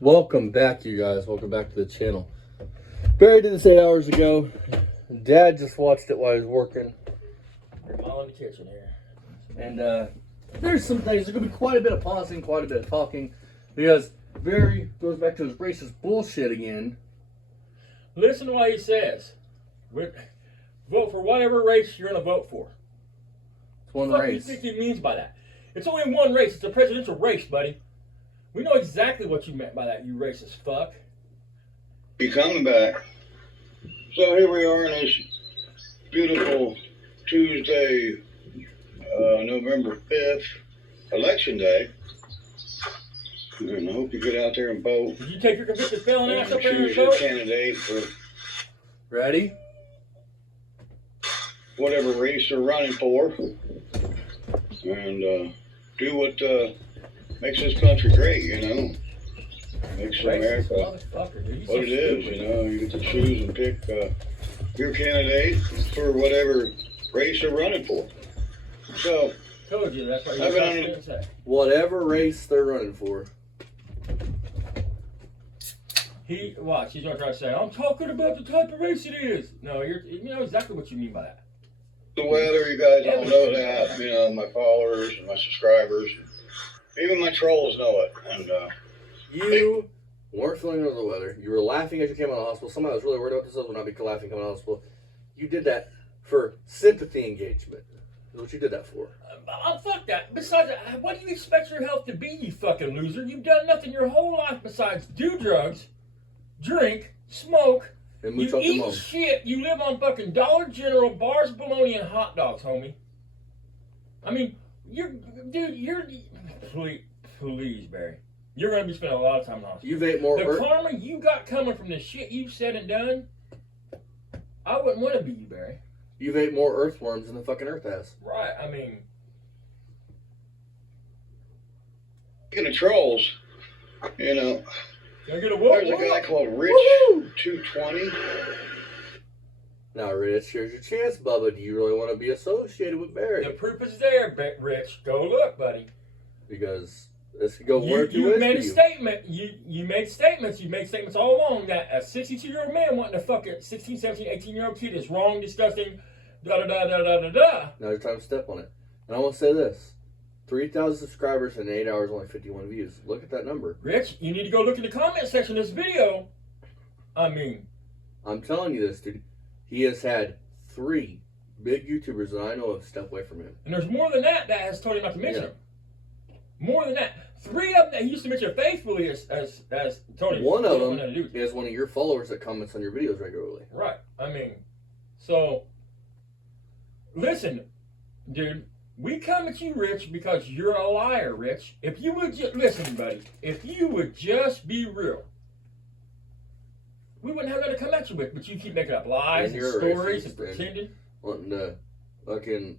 Welcome back, you guys. Welcome back to the channel. Barry did this 8 hours ago. Dad just watched it while he was working. We're all in the kitchen here. And there's some things. There's going to be quite a bit of pausing, quite a bit of talking. Because Barry goes back to his racist bullshit again. Listen to what he says. Vote for whatever race you're going to vote for. It's one What do you race. think he means by that? It's only one race. It's a presidential race, buddy. We know exactly what you meant by that, you racist fuck. Be coming back. So here we are on this beautiful Tuesday, November 5th, election day. And I hope you get out there and vote. Did you take your convicted felon ass up there and Choose your vote? candidate for Ready? whatever race they're running for. And do what makes this country great, you know. Makes America Motherfucker, dude. what it is, you know. You get to choose and pick your candidate for whatever race they're running for. So, Told you that's what I've you're been supposed to say. Whatever race they're running for. Watch, he's gonna try to say, I'm talking about the type of race it is. No, you know exactly what you mean by that. the weather, you guys all know that. You know, my followers and my subscribers, even my trolls know it. And You weren't feeling under the weather. You were laughing as you came out of the hospital. Somebody was really worried about this would not be laughing coming out of the hospital. You did that for sympathy engagement. That's what you did that for. Fuck that. Besides, what do you expect your health to be, you fucking loser? You've done nothing your whole life besides do drugs, drink, smoke. And mooch You off the eat mom. shit. You live on fucking Dollar General, bars, bologna, and hot dogs, homie. I mean, please, Barry. You're going to be spending a lot of time in the hospital. You've ate more The earth. karma you got coming from the shit you've said and done, I wouldn't want to be you, Barry. You've ate more earthworms than the fucking earth has. Right, I mean, speaking of trolls, you know, gonna get a whoop, there's a guy called Rich Woo! 220. Now, Rich, here's your chance, Bubba. Do you really want to be associated with Barry? The proof is there, Rich. Go look, buddy. Because this could go one or two You ways made for a you. statement. You made statements. You made statements all along that a 62-year-old man wanting to fuck a 16, 17, 18-year-old kid is wrong, disgusting, da-da-da-da-da-da-da. Now it's time to step on it. And I want to say this. 3,000 subscribers in 8 hours, only 51 views. Look at that number. Rich, you need to go look in the comment section of this video. I mean, I'm telling you this, dude. He has had 3 big YouTubers that I know of step away from him. and there's more than that has told him not to mention Yeah. him. More than that. 3 of them that he used to mention faithfully as Tony. One of didn't want them nothing to do with it. is one of your followers that comments on your videos regularly. Right. I mean, so, listen, dude, we come at you, Rich, because you're a liar, Rich. If you would just, listen, buddy, if you would just be real, we wouldn't have nothing to come at you with, but you keep making up lies and you're a stories racist, and pretending. Wanting to fucking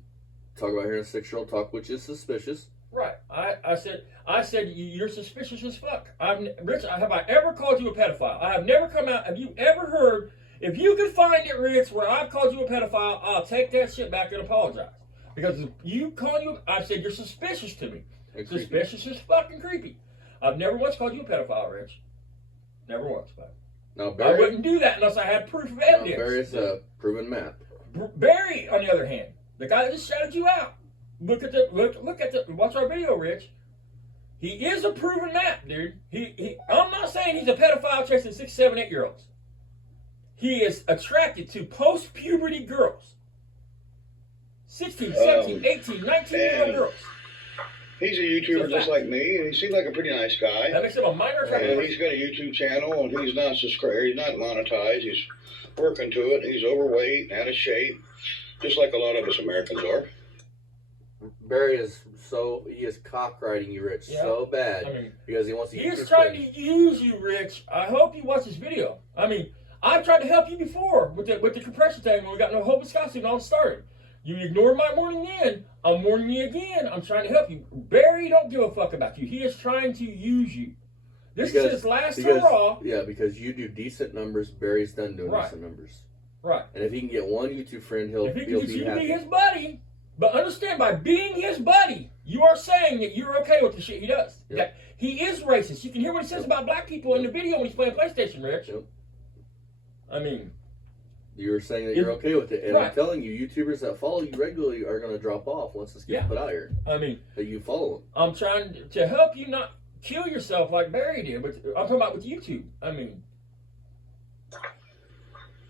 talk about hearing a 6-year-old talk, which is suspicious. Right. I said you're suspicious as fuck. Rich, have I ever called you a pedophile? I have never come out. Have you ever heard? If you can find it, Rich, where I've called you a pedophile, I'll take that shit back and apologize. Because if you call you, I said you're suspicious to me. And creepy. Suspicious is fucking creepy. I've never once called you a pedophile, Rich. Never once, but Now, I Barry, wouldn't do that unless I had proof of now, evidence. Barry's a proven map. Barry, on the other hand, the guy that just shouted you out. Look at watch our video, Rich. He is a proven map, dude. I'm not saying he's a pedophile chasing 6, 7, 8-year-olds. He is attracted to post-puberty girls. 16, 17, 18, 19-year-old girls. He's a YouTuber just like me, and he seems like a pretty nice guy. That makes him a minor attractive And person. he's got a YouTube channel, and he's not subscribed. He's not monetized. He's working to it. He's overweight and out of shape, just like a lot of us Americans are. Barry is cock riding you, Rich, Yeah. so bad I mean, because he wants to. he eat is your trying friend. to use you, Rich. I hope you watch this video. I mean, I've tried to help you before with the compression tank when we got no hope Wisconsin and all started. You ignored my warning then. I'm warning you again. I'm trying to help you. Barry don't give a fuck about you. He is trying to use you. This is his last hurrah. Yeah, because you do decent numbers. Barry's done doing Right. decent numbers. Right. And if he can get one YouTube friend, he'll If he be can get you to happy. be his buddy, But understand, by being his buddy, you are saying that you're okay with the shit he does. Yep. That he is racist. You can hear what he says about black people in the video when he's playing PlayStation, Rich. Yep. I mean, You're saying that you're okay with it, and Right. I'm telling you, YouTubers that follow you regularly are going to drop off once this gets Yeah. put out here. I mean, That you follow them. I'm trying to help you not kill yourself like Barry did, but I'm talking about with YouTube. I mean,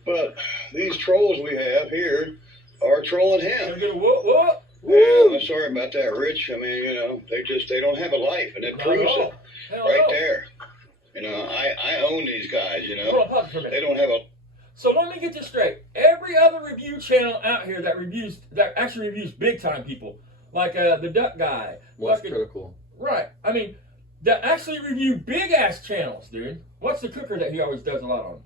But these trolls we have here are trolling can him. I get a whoop, whoop? Yeah, Woo! I'm sorry about that, Rich. I mean, they don't have a life, and it Not proves at all. it Hell right no. there. I own these guys. Hold on, pause for a minute. They don't have a. So let me get this straight. Every other review channel out here that actually reviews big time people, like the Duck Guy, What's fucking- critical? right? I mean, that actually review big ass channels, dude. What's the cooker that he always does a lot on?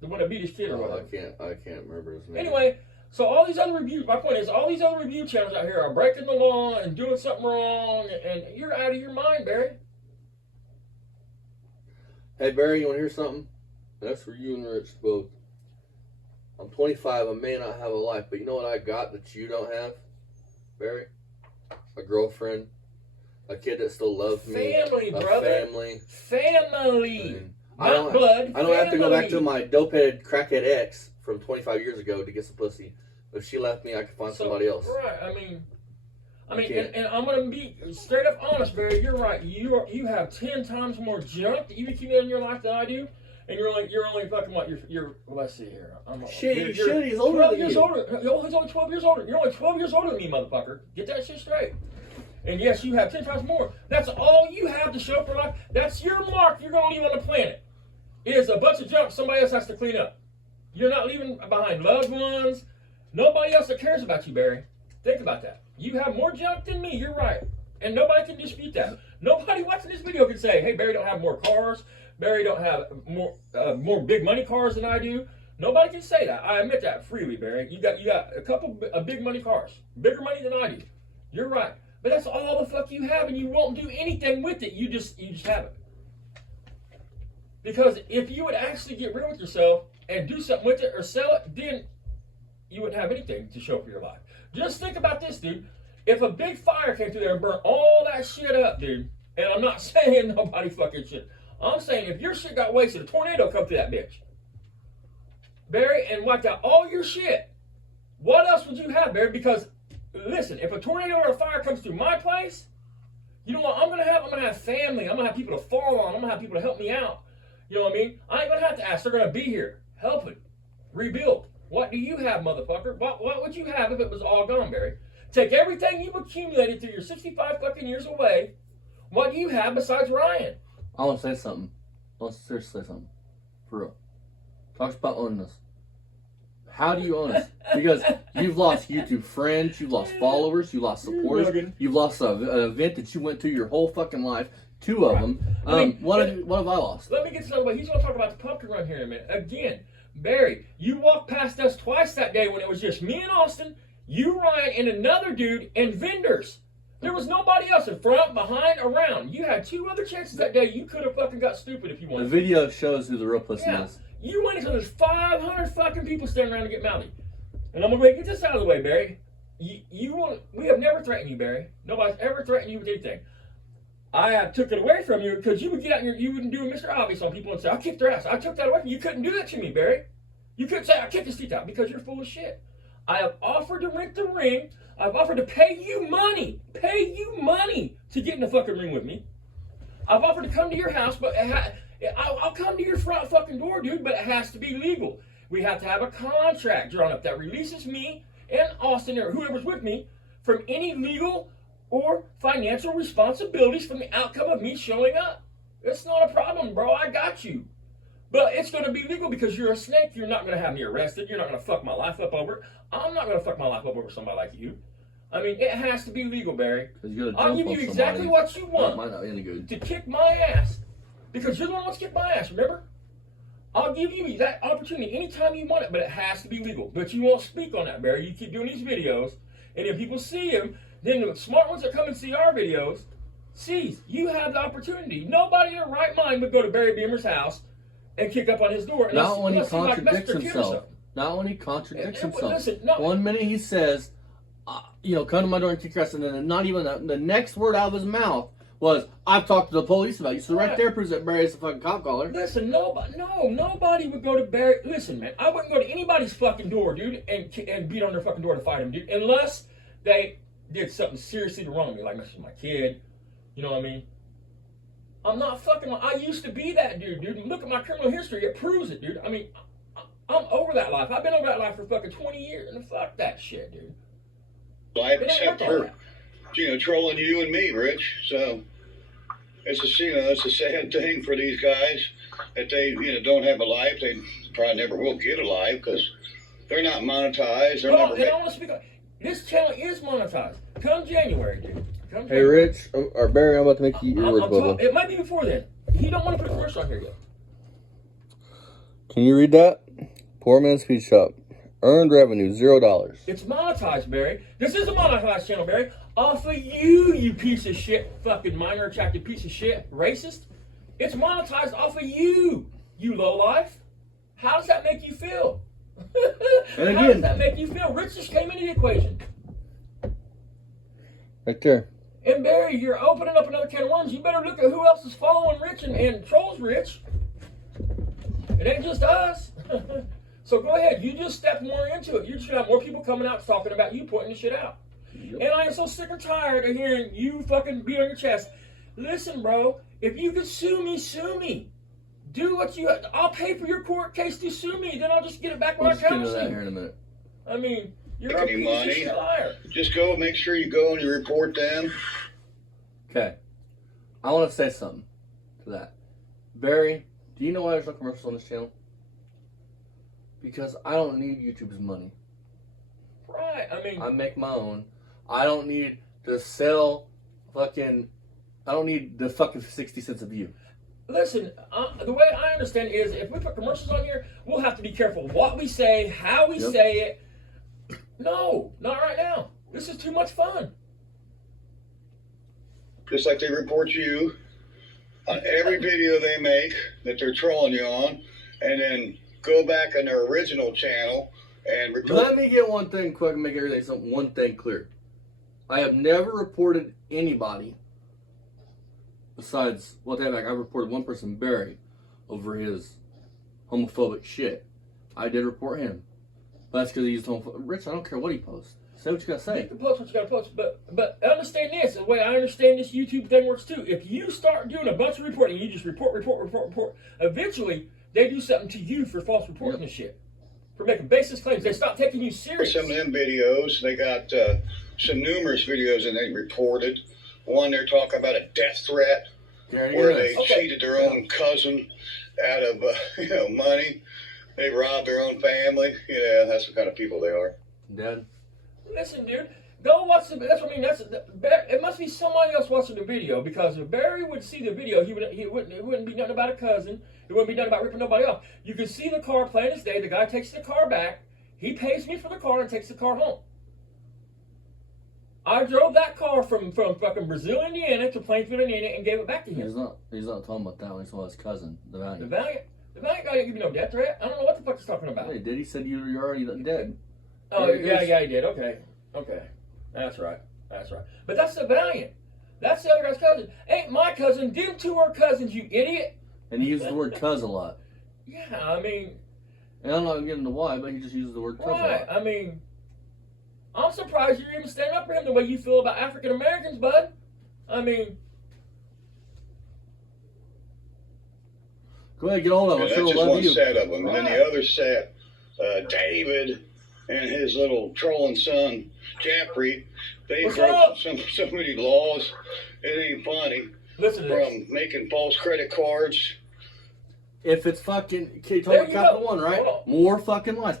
The one that beat his kid or Oh, whatever. I can't remember his name. Anyway, so all these other reviews. My point is, all these other review channels out here are breaking the law and doing something wrong, and you're out of your mind, Barry. Hey Barry, you want to hear something? That's for you and Rich both. I'm 25. I may not have a life, but you know what I got that you don't have, Barry? A girlfriend, a kid that still loves me, Family, a brother. family. Family. And Not blood. I don't have to go back to family. my dopehead crackhead ex from 25 years ago to get some pussy. If she left me, I could find somebody else. Right. I mean, can't. and I'm gonna be straight up honest, Barry. You're right. You have 10 times more junk that you've accumulated in your life than I do, and you're only fucking what? You're let's see here. Shit, you're he's older 12 than years you. older. He's only 12 years older. You're only 12 years older than me, motherfucker. Get that shit straight. And yes, you have 10 times more. That's all you have to show for life. That's your mark. You're gonna leave on the planet. Is a bunch of junk somebody else has to clean up. You're not leaving behind loved ones. Nobody else that cares about you, Barry. Think about that. You have more junk than me. You're right. And nobody can dispute that. Nobody watching this video can say, hey, Barry don't have more cars. Barry don't have more big money cars than I do. Nobody can say that. I admit that freely, Barry. You got a couple of big money cars. Bigger money than I do. You're right. But that's all the fuck you have, and you won't do anything with it. You just have it. Because if you would actually get real with yourself and do something with it or sell it, then you wouldn't have anything to show for your life. Just think about this, dude. If a big fire came through there and burned all that shit up, dude, and I'm not saying nobody fucking shit. I'm saying if your shit got wasted, a tornado come through that bitch, Barry, and wiped out all your shit, what else would you have, Barry? Because, listen, if a tornado or a fire comes through my place, you know what I'm going to have? I'm going to have family. I'm going to have people to fall on. I'm going to have people to help me out. You know what I mean? I ain't going to have to ask. They're going to be here, helping, rebuild. What do you have, motherfucker? What would you have if it was all gone, Barry? Take everything you've accumulated through your 65 fucking years away. What do you have besides Ryan? I want to say something. I want to seriously say something. For real. Talks about owning us. How do you own us? Because you've lost YouTube friends, you've lost followers, you lost supporters, you've lost an event that you went to your whole fucking life. 2 of them. What have I lost? Let me get to something. He's going to talk about the pumpkin run here in a minute. Again, Barry, you walked past us twice that day when it was just me and Austin, you, Ryan, and another dude, and vendors. There was nobody else in front, behind, around. You had 2 other chances that day. You could have fucking got stupid if you The wanted. video shows who the real pussy Yeah. is. You went into there's 500 fucking people standing around to get mouthy. And I'm gonna get this out of the way, Barry. We have never threatened you, Barry. Nobody's ever threatened you with anything. I took it away from you because you would get out and you wouldn't do Mr. Obvious on people and say, I kicked their ass. I took that away from you. You couldn't do that to me, Barry. You couldn't say, I kicked his teeth out because you're full of shit. I have offered to rent the ring. I've offered to pay you money to get in the fucking ring with me. I've offered to come to your house, but I'll come to your front fucking door, dude, but it has to be legal. We have to have a contract drawn up that releases me and Austin or whoever's with me from any legal or financial responsibilities from the outcome of me showing up. It's not a problem, bro. I got you. But it's going to be legal because you're a snake. You're not going to have me arrested. You're not going to fuck my life up over it. I'm not going to fuck my life up over somebody like you. I mean, it has to be legal, Barry. You I'll give you exactly what you That want might not be any good. to kick my ass. Because you're the one who wants to kick my ass, remember? I'll give you that opportunity anytime you want it, but it has to be legal. But you won't speak on that, Barry. You keep doing these videos, and if people see them, then the smart ones that come and see our videos sees you have the opportunity. Nobody in their right mind would go to Barry Beamer's house and kick up on his door. Not when he unless he like contradicts Mr. Kim or himself. something. Not when he contradicts And himself. listen, no. One minute he says, come to my door and kick your ass, and then not even the next word out of his mouth was, I've talked to the police about you. So right there proves that Barry's a fucking cop caller. Listen, nobody would go to Barry. Listen, man, I wouldn't go to anybody's fucking door, dude, and beat on their fucking door to fight him, dude, unless they did something seriously wrong to me, like messing with my kid. You know what I mean? I'm not fucking. I used to be that dude, dude. And look at my criminal history; it proves it, dude. I mean, I'm over that life. I've been over that life for fucking 20 years, and fuck that shit, dude. Life except for trolling you and me, Rich. So it's a sad thing for these guys that they don't have a life. They probably never will get a life because they're not monetized. They're never. And I want to speak. This channel is monetized. Come January, dude. Hey, Rich, or Barry, I'm about to make you your words, Bubba. It might be before then. He don't want to put a commercial on here yet. Can you read that? Poor Man's Feed Shop. Earned revenue, $0. It's monetized, Barry. This is a monetized channel, Barry. Off of you, you piece of shit, fucking minor attracted piece of shit, racist. It's monetized off of you, you lowlife. How does that make you feel? And again, how does that make you feel? Rich just came into the equation. Right there. And Barry, you're opening up another can of worms. You better look at who else is following Rich and trolls Rich. It ain't just us. So go ahead. You just step more into it. You just have more people coming out talking about you, pointing the shit out. Yep. And I am so sick and tired of hearing you fucking beat on your chest. Listen, bro. If you can sue me, sue me. Do what you. I'll pay for your court case to sue me. Then I'll just get it back when I come to that here in a minute. I mean, you're a piece of shit liar. Just go. Make sure you go and you report them. Okay. I want to say something to that. Barry, do you know why there's no commercials on this channel? Because I don't need YouTube's money. Right. I mean, I make my own. I don't need to sell fucking. I don't need the fucking 60 cents a view. Listen, the way I understand it is if we put commercials on here, we'll have to be careful what we say, how we say it. No, not right now. This is too much fun. Just like they report you on every video they make that they're trolling you on, and then go back on their original channel and report. Let me get one thing quick and make everything one thing clear. I have never reported anybody besides I reported one person, Barry, over his homophobic shit. I did report him. But that's because he used homophobic. Rich, I don't care what he posts. Say what you gotta say. You can post what you gotta post, but understand this. The way I understand this YouTube thing works too. If you start doing a bunch of reporting, you just report. Eventually, they do something to you for false reporting and shit, for making baseless claims. They stop taking you serious. Some of them videos, they got some numerous videos that they reported. One, they're talking about a death threat where they cheated their own cousin out of money. They robbed their own family. Yeah, that's the kind of people they are. Dad. Listen, dude, go watch the. That's what I mean. It must be somebody else watching the video, because if Barry would see the video, it wouldn't be nothing about a cousin. It wouldn't be nothing about ripping nobody off. You can see the car plain as day. The guy takes the car back. He pays me for the car and takes the car home. I drove that car from fucking Brazil, Indiana to Plainfield, Indiana, and gave it back to him. He's not talking about that one. He's talking about his cousin, the Valiant. The Valiant guy didn't give me no death threat. I don't know what the fuck he's talking about. Wait, did he said you're already dead? Oh, yeah, he did. Okay. That's right. But that's the Valiant. That's the other guy's cousin. Ain't my cousin. Them two are cousins, you idiot. And he uses the word cuz a lot. Yeah, I mean. And I'm not getting into why, but he just uses the word cuz a lot. I mean, I'm surprised you're even standing up for him the way you feel about African Americans, bud. I mean. Go ahead, get on them. That's just one set of them. And then the other set, David and his little trolling son, Jeffrey, they broke so many laws. It ain't funny. Listen to From making false credit cards. If it's fucking, talking about Capital One, right? More fucking lies.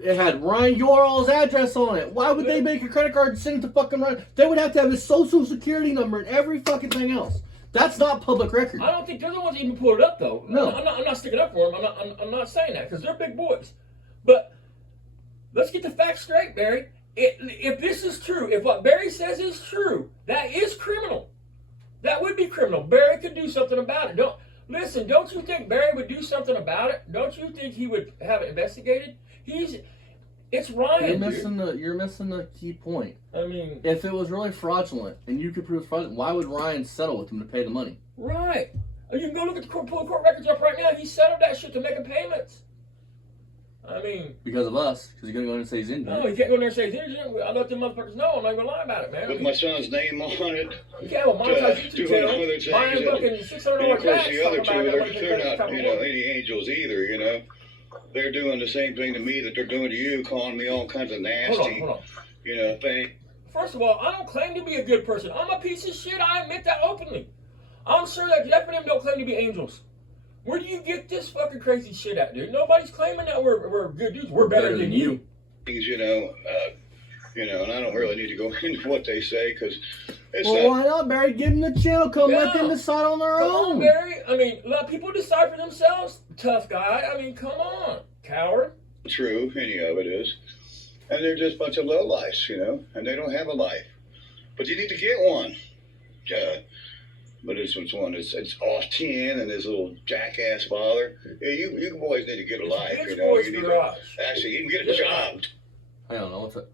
It had Ryan Yorl's address on it. Why would they make a credit card and send it to fucking Ryan? They would have to have his social security number and every fucking thing else. That's not public record. I don't think they're the ones that even pulled it up, though. No. I'm not sticking up for them. I'm not saying that, because they're big boys. But let's get the facts straight, Barry. If this is true, if what Barry says is true, that is criminal. That would be criminal. Barry could do something about it. Don't you think Barry would do something about it? Don't you think he would have it investigated? It's Ryan, You're missing the key point. I mean, If it was really fraudulent and you could prove it's fraudulent, why would Ryan settle with him to pay the money? right. You can go look at the court, pull the court records up right now. He settled that shit to making payments. I mean, Because of us, because he's gonna go in and say he's injured. no, you can't go in there and say he's injured. I let them motherfuckers know. I'm not gonna lie about it, man. I With mean, my son's name on it. you can't have a monetized YouTube doing channel, other things buying a and- fucking And $600 of course, tax. the other talking two, about they're not, couple you know, more. any angels either, you know. They're doing the same thing to me that they're doing to you, calling me all kinds of nasty, Hold on. you know, things. First of all, I don't claim to be a good person. I'm a piece of shit. I admit that openly. I'm sure that Jeff and them don't claim to be angels. Where do you get this fucking crazy shit at, dude? Nobody's claiming that we're good dudes. We're better than you. You know, and I don't really need to go into what they say because it's Well, not. why not, Barry? Give them the channel. Let them decide on their Come own. on, Barry. I mean, let people decide for themselves. Tough guy. I mean, come on, coward. True, any of it is. And they're just a bunch of lowlifes, you know, and they don't have a life. But you need to get one. But this one's one, it's off 10 and this little jackass father. Yeah, you boys need to get a life, It's you know. Boys You need to, Garage. actually, you can get a job. I don't know what's it.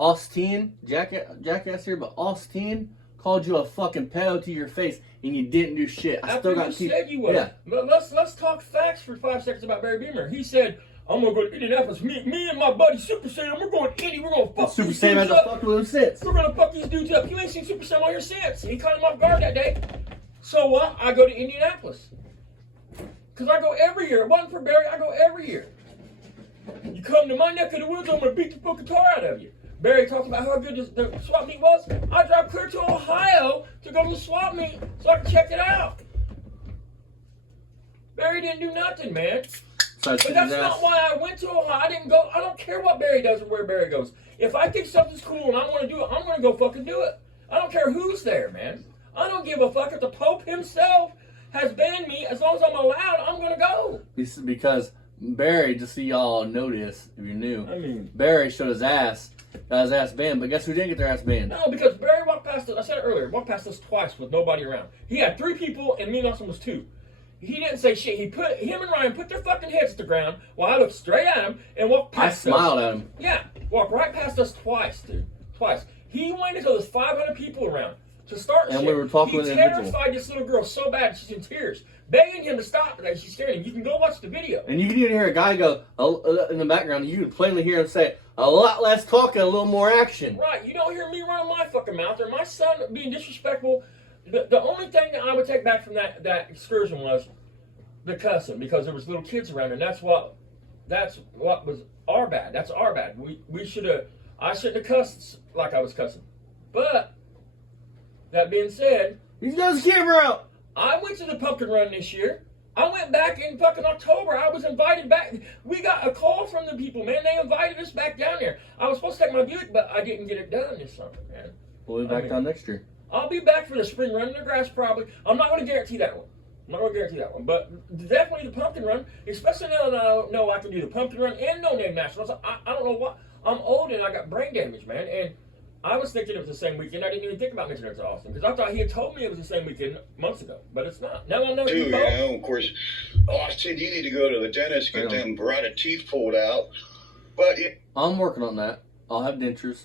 Austin, jackass here, but Austin called you a fucking pedo to your face, and you didn't do shit. I After still you got teeth. said you would. Yeah. But let's talk facts for 5 seconds about Barry Beamer. He said, I'm gonna go to Indianapolis. Me and my buddy Super Sam, we're going to Indy. We're gonna fuck Super these Sam dudes hasn't up. fucked with him since. We're gonna fuck these dudes up. You ain't seen Super Sam on here since. He caught him off guard that day. So what? I go to Indianapolis. Cause I go every year. It wasn't for Barry, I go every year. You come to my neck of the woods, I'm gonna beat the fucking tar out of you. Barry talks about how good the swap meet was. I drive clear to Ohio to go to the swap meet so I can check it out. Barry didn't do nothing, man. But that's not why I went to Ohio. I didn't go. I don't care what Barry does or where Barry goes. If I think something's cool and I want to do it, I'm going to go fucking do it. I don't care who's there, man. I don't give a fuck if the Pope himself has banned me. As long as I'm allowed, I'm going to go. Because Barry, just so y'all notice, if you're new, I mean, Barry showed his ass, got his ass banned, but guess who didn't get their ass banned? no, because Barry walked past us. I said it earlier. Walked past us twice with nobody around. He had 3 people, and me and Austin was 2. He didn't say shit. Him and Ryan put their fucking heads to the ground while I looked straight at him and walked I past smiled us. at him. Yeah, walked right past us twice, dude. Twice. He waited until there's 500 people around to start And shit. we were talking with He an individual. terrified this little girl so bad she's in tears, begging him to stop. And she's staring. You can go watch the video. And you can even hear a guy go in the background. You can plainly hear him say, a lot less talking, a little more action. Right, you don't hear me running my fucking mouth or my son being disrespectful. The only thing that I would take back from that excursion was the cussing, because there was little kids around, and that's what was our bad. That's our bad. I shouldn't have cussed like I was cussing. But that being said, He's got his camera out. I went to the pumpkin run this year. I went back in fucking October. I was invited back. We got a call from the people, man. They invited us back down there. I was supposed to take my Buick, but I didn't get it done this summer, man. We'll be back down next year. I'll be back for the spring run in the grass probably. I'm not going to guarantee that one. But definitely the pumpkin run, especially now that I know I can do the pumpkin run and no name nationals. I don't know what. I'm old and I got brain damage, man. And I was thinking it was the same weekend. I didn't even think about mentioning it to Austin because I thought he had told me it was the same weekend months ago, but it's not. Now I know Too, you you both. know, of course, Austin, you need to go to the dentist, get them parotid teeth pulled out. But I'm working on that. I'll have dentures.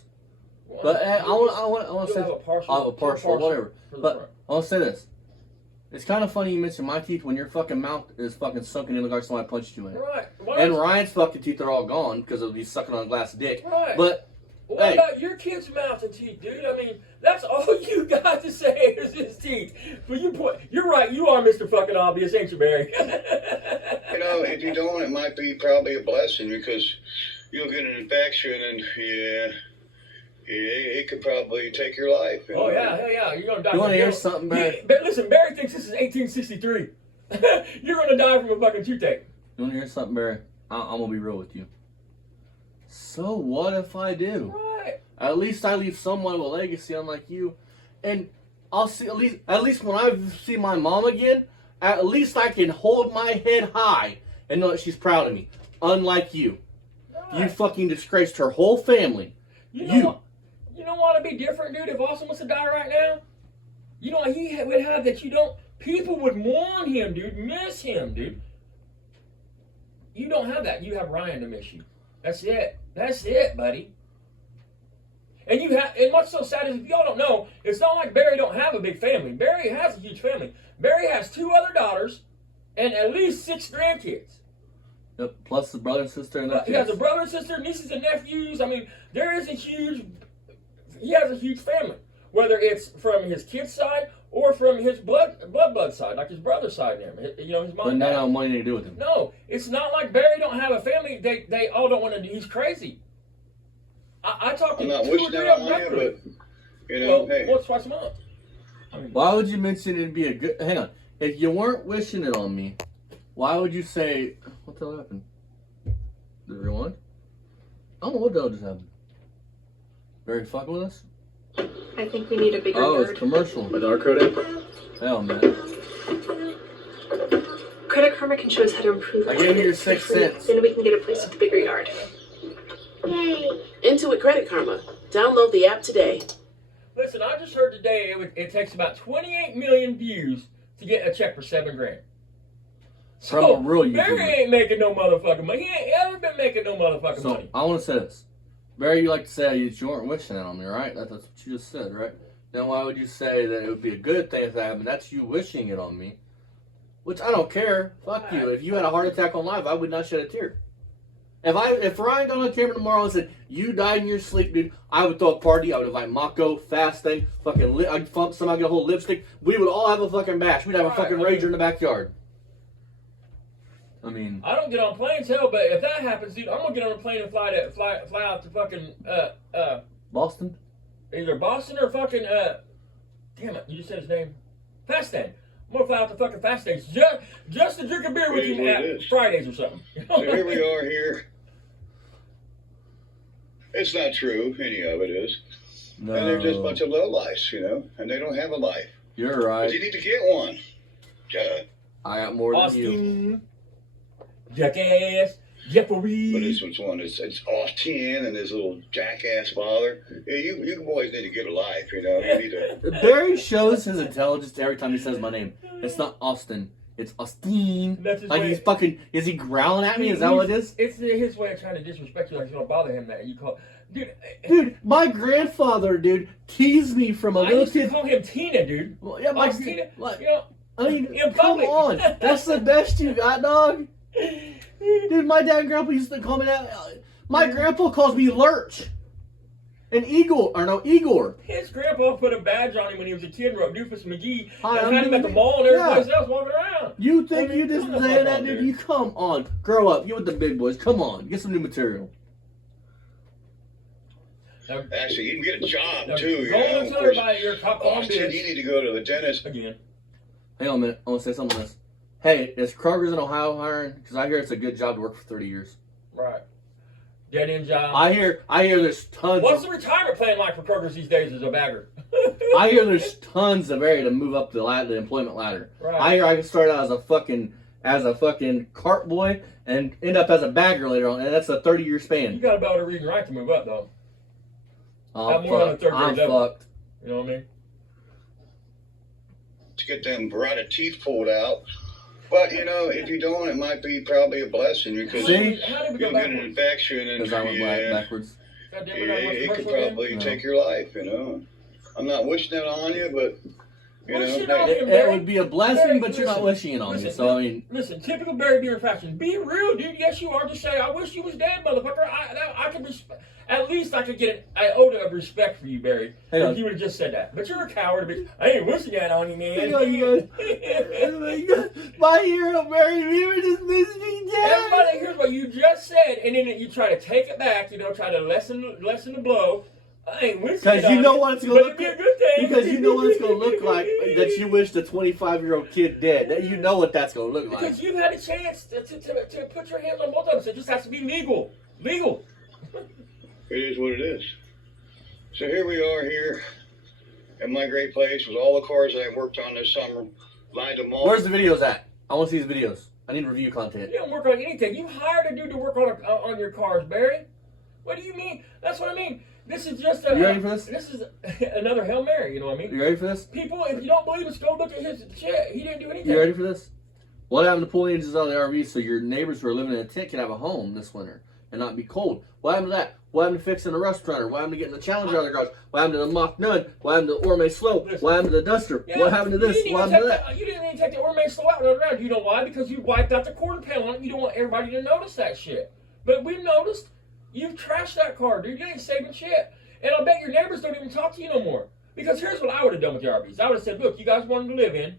Well, But I want to say, you'll have a partial, I'll have a partial, whatever. for the But front. I want to say this. It's kind of funny you mentioned my teeth when your fucking mouth is fucking sunken in the guard somebody punched you in. Right. And Ryan's fucking teeth are all gone because of he's sucking on a glass dick. Right. But What hey. about your kid's mouth and teeth, dude? I mean, that's all you got to say is his teeth. But you're right. You are Mr. Fucking Obvious, ain't you, Barry? you know, if you don't, it might be probably a blessing because you'll get an infection and it could probably take your life. You know? Oh yeah, hell yeah. You're gonna die. You want to hear something, Barry? But listen, Barry thinks this is 1863. You're gonna die from a fucking toothache. You want to hear something, Barry? I'm going to be real with you. So what if I do? Right. At least I leave someone with a legacy, unlike you. And I'll see, at least when I see my mom again, at least I can hold my head high and know that she's proud of me. Unlike you. Right. You fucking disgraced her whole family. You know what? You don't want to be different, dude. If Austin was to die right now, you know what he would have that you don't. People would mourn him, dude. Miss him, dude. You don't have that. You have Ryan to miss you. That's it. That's it, buddy. And what's so sad is, if y'all don't know, it's not like Barry don't have a big family. Barry has a huge family. Barry has 2 other daughters and at least 6 grandkids. Yep, plus the brother and sister and their He has kids. a brother and sister, nieces and nephews. I mean, he has a huge family. Whether it's from his kid's side or from his blood side, like his brother's side and him. You know, his mom But and none dad. of them want anything to do with him. No, it's not like Barry don't have a family. They all don't want to do. He's crazy. I talked to I'm not 2 or wishing 3 that of them on you, regularly. but, you know, Well, hey. once, twice a month. I mean, Why would you mention it'd be a good... Hang on. If you weren't wishing it on me, why would you say... What the hell happened? Did it rewind? I don't know what the hell just happened. Barry fucking with us? I think we need a bigger Oh, yard. it's commercial. With our credit? Hell, man. Credit Karma can show us how to improve our I gave you your credit 6 quickly. cents. Then we can get a place with a bigger yard. Intuit Credit Karma. Download the app today. listen, I just heard today it takes about 28 million views to get a check for $7,000. From a real Barry YouTuber. ain't making no motherfucking money. He ain't ever been making no motherfucking So, money. I want to say this. Barry, you like to say that you weren't wishing it on me, right? That's what you just said, right? Then why would you say that it would be a good thing if that happened? That's you wishing it on me. Which I don't care. Fuck you. If you had a heart attack on live, I would not shed a tear. If Ryan got on the camera tomorrow and said, you died in your sleep, dude, I would throw a party. I would invite Mako, Fasting, fucking I'd somehow get a whole lipstick. We would all have a fucking bash. We'd have a fucking rager in the backyard. I mean, I don't get on planes, hell, but if that happens, dude, I'm gonna get on a plane and fly out to fucking Boston? either Boston or fucking damn it, you just said his name, Fastan. I'm gonna fly out to fucking Fastan just to drink a beer with It is him what at it is. Fridays or something. So here we are here. It's not true, any of it is. No. And they're just a bunch of lowlifes, you know, and they don't have a life. You're But right. you need to get one. I got more than you. Austin, Jackass, Jeffrey. But this one's one it's Austin and his little jackass father. Yeah, you boys need to get a life, you know. You need to. Barry shows his intelligence every time he says my name. It's not Austin. It's Austin. That's his Like way. he's fucking. Is he growling at me? Is that what it is? It's his way of trying to disrespect you, like it's gonna bother him that you call, dude. Dude, my grandfather, dude, teased me from a I little used to kid. call him Tina, dude. Well, yeah, my Tina, like, you know. I mean, in come public. on. That's the best you got, dog. Dude, my dad and grandpa used to call me that. My grandpa calls me Lurch. And Igor. His grandpa put a badge on him when he was a kid, wrote Doofus McGee, Hi, and I'm had him at the Doofus. mall and everybody else walking around. You think I mean, you just come the saying fuck that, on, dude? dude. You come on. Grow up. You with the big boys. Come on. Get some new material. Now, Actually, you can get a job now, too. You go know, and of tell course. everybody you're a cop on Austin, you bitch. need to go to the dentist. Again. Hang on a minute. I want to say something on this. Hey, is Kroger's in Ohio hiring? Because I hear it's a good job to work for 30 years. Right. Dead end job. I hear there's tons What's of, the retirement plan like for Kroger's these days as a bagger? I hear there's tons of area to move up the employment ladder. Right. I hear I can start out as a fucking cart boy and end up as a bagger later on, and that's a 30-year You span. gotta be able to read and write to move up, though. I'm I'm more on a fucked. third grade I'm level. fucked. You know what I mean? To get them rotted teeth pulled out. But you know, if you don't, it might be probably a blessing because See? How did we you'll go get an backwards? infection and Because I went backwards. God damn, we're not much it could commercial again? probably No. take your life. You know, I'm not wishing that on you, but you Well, know, shit, I'll hey, be- It would be a blessing, Barry, but you're not listen, wishing it on me. listen, So I mean, Listen, typical Barry Beaver fashion. Be real, dude. Yes, you are. Just say, I wish you was dead, motherfucker. I could at least I could get an iota of respect for you, Barry. Hang on. If you would have just said that. But you're a coward. Bitch. I ain't wishing that on you, man. Hang on, you guys. My hero, Barry Beaver, just missed me dead. Everybody hears what you just said, and then you try to take it back. You know, try to lessen the blow. I ain't wishing it Because on you know what it's gonna but look it'd be like. a good thing. Because you know what it's gonna look like. That you wish the 25-year-old kid dead. That you know what that's gonna look like. Because you've had a chance to put your hands on both of us. It just has to be legal. Legal. it is what it is. So here we are here at my great place with all the cars that I worked on this summer, lined them all. Where's the videos at? I want to see these videos. I need review content. You don't work on anything. You hired a dude to work on your cars, Barry. What do you mean? That's what I mean. This is just a. You ready for this? This is another Hail Mary. You know what I mean? You ready for this? People, if you don't believe us, go look at his shit. He didn't do anything. You ready for this? What happened to pulling the engines out of the RV so your neighbors who are living in a tent can have a home this winter? and not be cold. What happened to that? What happened to fixing a rust runner? What happened to getting the Challenger out of the garage? What happened to the Mach None? What happened to the Orme Slow? What happened to the Duster? Yeah, What happened to this? you What didn't happened to even that? you didn't even take the Orme Slow out of the ground. You know why? Because you wiped out the quarter panel on it. You don't want everybody to notice that shit. But we've noticed you've trashed that car, dude. You ain't saving shit. And I bet your neighbors don't even talk to you no more. Because here's what I would have done with the RVs. I would have said, look, you guys want them to live in.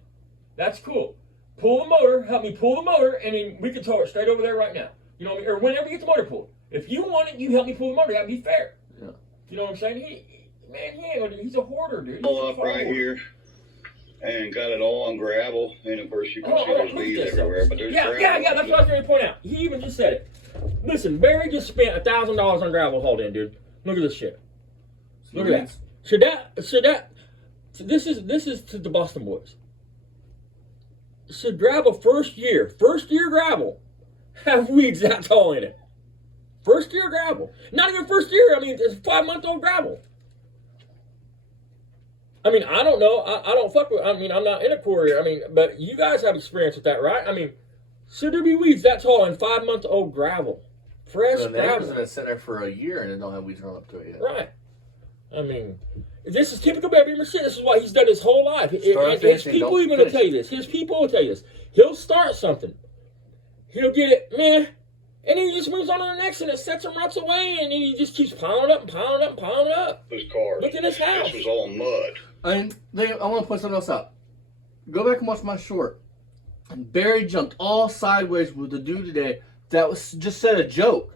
That's cool. Pull the motor, help me pull the motor, and then we can tow it straight over there right now. You know what I mean? Or whenever you get the motor pulled. If you want it, you help me pull the motor. That'd be fair. Yeah. You know what I'm saying? He ain't gonna, he's a hoarder, dude. He's Pull a up car right hoarder. here and got it all on gravel. And of course, you can Oh, see there's look at leaves this, everywhere, but there's gravel. yeah, that's what I was going to point out. He even just said it. Listen, Barry just spent $1,000 on gravel hauled in, dude. Look at this shit. Look at that. This is to the Boston boys. Should gravel first year gravel have weeds that tall in it? First year gravel. Not even first year. I mean, it's 5-month-old gravel. I mean, I don't know. I don't fuck with, I mean, I'm not in a quarry. I mean, but you guys have experience with that, right? I mean, should there be weeds that tall in 5-month-old gravel? Fresh The neighbors gravel. have been sitting there for a year and they don't have weeds growing up to it yet. Right. I mean, this is typical Barry shit. This is what he's done his whole life. Start And his finishing, people don't even will finish. tell you this. His people will tell you this. He'll start something. He'll get it, man, and then he just moves on to the next, and it sets him rots away, and then he just keeps piling it up and piling it up and piling it up. Those cars. Look at his house. This was all mud. And I want to point something else out. Go back and watch my short. Barry jumped all sideways with the dude today that was just said a joke.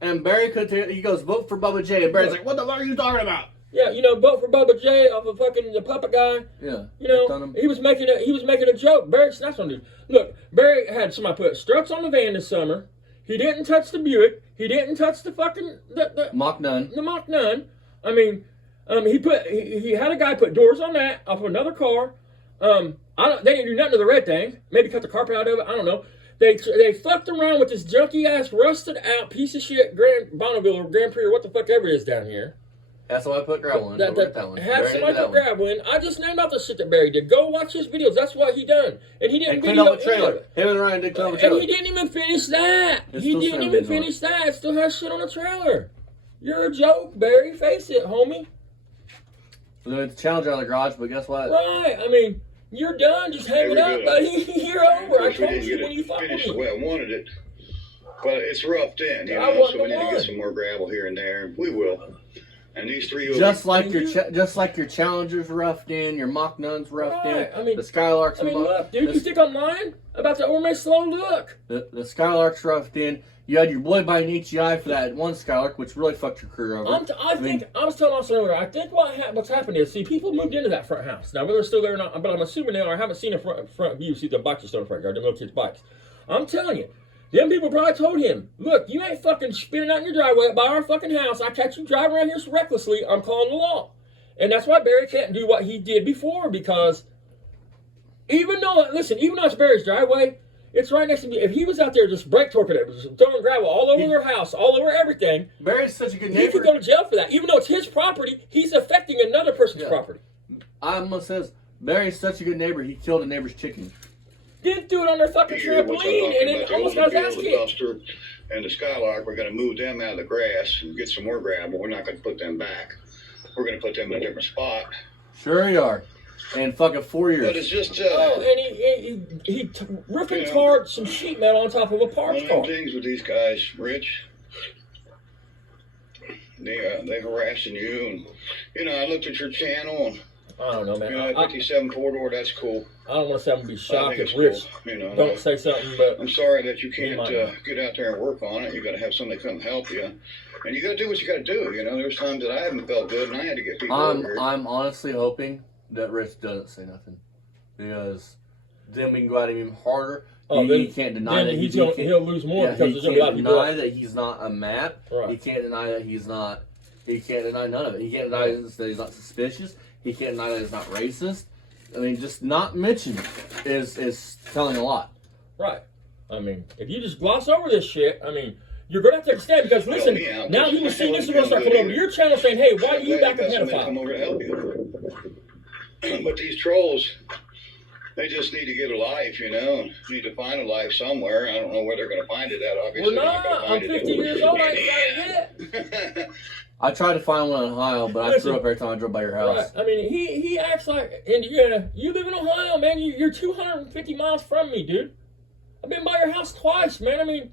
And Barry could take it. He goes, vote for Bubba J. And Barry's like, what the fuck are you talking about? Yeah, you know, vote for Bubba J off of fucking the puppet guy. Yeah. You know, Dunham. he was making a joke. Barry snaps on dude. Look, Barry had somebody put struts on the van this summer. He didn't touch the Buick. He didn't touch the fucking the Mach None. Mach None. I mean, he had a guy put doors on that off of another car. They didn't do nothing to the red thing. Maybe cut the carpet out of it. I don't know. They fucked around with this junky ass rusted out piece of shit Grand Bonneville or Grand Prix or what the fuck ever it is down here. That's why I put gravel in. That one. had Barry somebody did that put one. gravel in. I just named off the shit that Barry did. Go watch his videos. That's what he done, and he didn't And clean video up the any of trailer. it. Him and Ryan did clean up the And trailer. he didn't even finish that. It's He still didn't cinnamon even on it. finish that. It still has shit on the trailer. You're a joke, Barry. Face it, homie. So it's a challenge out of the garage, but guess what? Right. I mean, you're done. Just hang it Very up, good. buddy. You're Of over. I course, we told didn't you get when you it fucked finished the with me. way I wanted it. But it's roughed in, you I know, want so the we need to one. get some more gravel here and there. We will. And these three will Just be, like your Challengers roughed in, your Mach Nuns roughed Right, in, I mean- the Skylarks. I mean, roughed- look, dude. the, You think I'm lying about the Orme Slow look? the Skylarks roughed in. You had your boy by an HEI for that one Skylark, which really fucked your career over. I was telling Austin earlier. I think what's happened is, see, people moved into that front house. Now, whether they're still there or not, but I'm assuming they are. I haven't seen a front view. See the bikes are still in the front yard. The little kids' bikes. I'm telling you, them people probably told him, "Look, you ain't fucking spinning out in your driveway by our fucking house. I catch you driving around here so recklessly. I'm calling the law." And that's why Barry can't do what he did before, because even though it's Barry's driveway, it's right next to me. If he was out there just brake torquing it, just throwing gravel all over their house, all over everything, Barry's such a good he neighbor. could go to jail for that. Even though it's his property, he's affecting another person's Yeah. property. I must say this, Barry's such a good neighbor. He killed a neighbor's chicken. Didn't do it on their fucking here, what's trampoline, talking and then about the almost got his ass Oldsmobile, the kicked. Duster, and the Skylark. We're going to move them out of the grass and get some more gravel. We're not going to put them back. We're going to put them in a different spot. Sure you are. And fucking 4 But years. it's just Oh, and he ripping Yeah. tarred some sheet metal on top of a one parts of them car. things with these guys, Rich. They harassing you, and I looked at your channel, and I don't know, man. that 57 four-door, that's cool. I don't want to say I'm going to be I shocked think if it's Rich cool. don't say something, but I'm sorry that you can't might not. get out there and work on it. You got to have somebody come help you, and you got to do what you got to do. There's times that I haven't felt good, and I had to get people over here. I'm honestly hoping that Rich doesn't say nothing, because then we can go at him even harder. Oh, he then- can't deny that he'll lose more yeah, because he there's going to be a lot can't of people. deny that he's not a map. Right. He can't deny that he's not. He can't deny none of it. He can't deny that he's not suspicious. He can't deny that he's not racist. I mean, just not mention is telling a lot. Right. I mean, if you just gloss over this shit, I mean, you're going to have to understand because, listen, me out. now people see this and going to start coming over to your channel saying, hey, why do you back a got somebody come pedophile? over to help you? But these trolls, They just need to get a life, you know. Need to find a life somewhere. I don't know where they're going to find it at. Obviously, We're they're not. gonna I'm find 50 years old. I ain't got it yet. I tried to find one in Ohio, but I threw up every time I drove by your house. Right. I mean, he acts like, and you live in Ohio, man. You're 250 miles from me, dude. I've been by your house twice, man. I mean,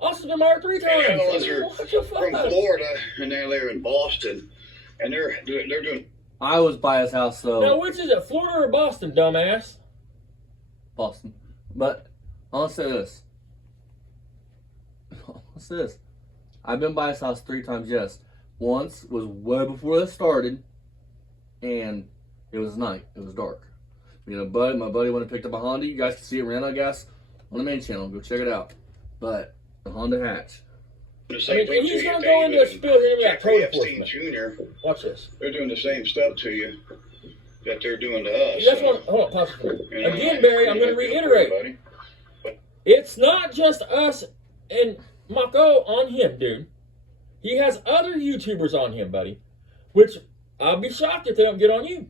also been by her 3 times. The other ones are What the fuck? from Florida, and they live in Boston, and they're doing. I was by his house, though. Now, which is it, Florida or Boston, dumbass? Boston. But I'll say this. I've been by his house 3 times, yes. Once was way before this started, and it was night. It was dark. You know, my buddy went and picked up a Honda. You guys can see it ran out of gas on the main channel. Go check it out. But the Honda Hatch. I mean, and he's going to go into a spill here about code Epstein enforcement. Jr. Watch this. They're doing the same stuff to you that they're doing to us. That's what, hold on, pause it for a minute. You know, Again, Barry, I'm going to reiterate. everybody. It's not just us and Mako on him, dude. He has other YouTubers on him, buddy. Which I'll be shocked if they don't get on you.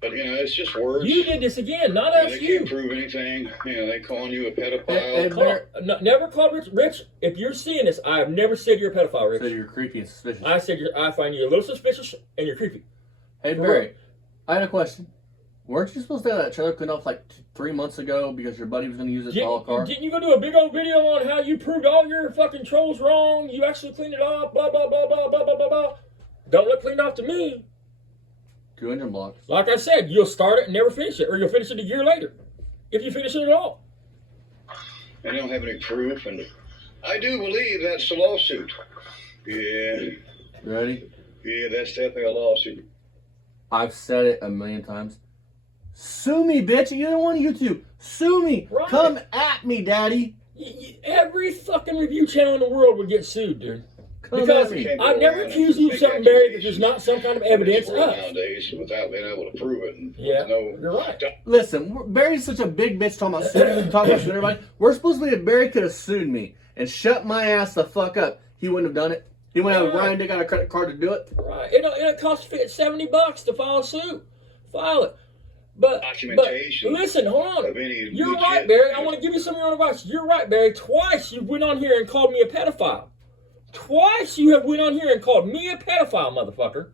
But you know, it's just words. You did this again, not Yeah, us. they You can't prove anything. You know, they calling you a pedophile. And never called Rich. If you're seeing this, I have never said you're a pedophile, Rich. So you're creepy and suspicious. I said I find you a little suspicious and you're creepy. Hey, Barry, I had a question. Weren't you supposed to have that trailer cleaned off like 3 months ago because your buddy was going to use it to haul a car? Didn't you go do a big old video on how you proved all your fucking trolls wrong? You actually cleaned it off, blah, blah, blah, blah, blah, blah, blah, blah. Don't look cleaned off to me. 2 engine blocks. Like I said, you'll start it and never finish it, or you'll finish it a year later, if you finish it at all. They don't have any proof, and I do believe that's the lawsuit. Yeah, You ready? yeah, that's definitely a lawsuit. I've said it a million times. Sue me, bitch. You're the one of you two. Sue me. Right. Come at me, daddy. Every fucking review channel in the world would get sued, dude. Come Because at me. I've never accused you of something, Barry, that there's not some kind of evidence of. Nowadays, without being able to prove it. And Yeah, no, you're right. Listen, Barry's such a big bitch talking about suing, talking about suing everybody. We're supposed to be if Barry could have sued me and shut my ass the fuck up. He wouldn't have done it. He wouldn't have Ryan Dick on a credit card to do it. Right. It costs $70 to file a suit. File it. But Documentation listen, hold on. of any You're good right, shit. Barry. I want to give you some of your own advice. You're right, Barry. Twice you went on here and called me a pedophile. Twice you have went on here and called me a pedophile, motherfucker.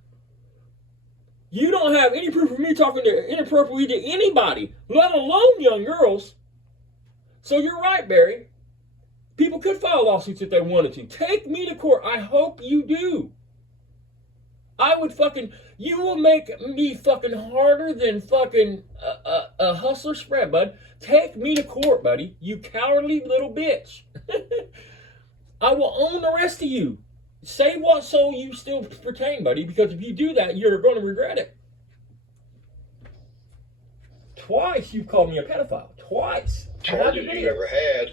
You don't have any proof of me talking to inappropriately to anybody, let alone young girls. So you're right, Barry. People could file lawsuits if they wanted to. Take me to court. I hope you do. You will make me fucking harder than fucking a hustler spread, bud. Take me to court, buddy. You cowardly little bitch. I will own the rest of you. Say what soul you still pertain, buddy, because if you do that, you're going to regret it. Twice you've called me a pedophile. Twice. Charges you never had,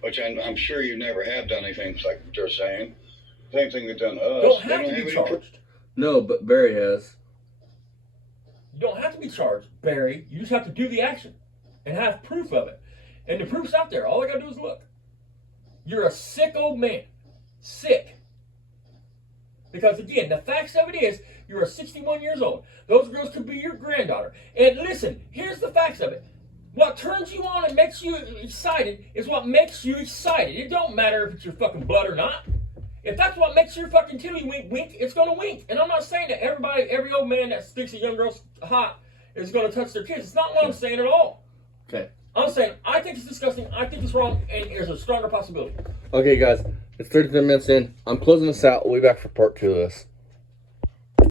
which I'm sure you never have done anything like they're saying. Same thing they've done to us. Don't They have don't to have be any proof. charged. No, but Barry has. You don't have to be charged, Barry. You just have to do the action and have proof of it. And the proof's out there. All I got to do is look. You're a sick old man. Sick. Because again, the facts of it is, you're 61 years old. Those girls could be your granddaughter. And listen, here's the facts of it. What turns you on and makes you excited is what makes you excited. It don't matter if it's your fucking blood or not. If that's what makes your fucking titty wink, it's gonna wink. And I'm not saying that every old man that thinks a young girl's hot is gonna touch their kids. It's not what I'm saying at all. Okay. I'm saying I think it's disgusting, I think it's wrong, and there's a stronger possibility. Okay, guys. It's 33 minutes in. I'm closing this out. We'll be back for part 2 of this.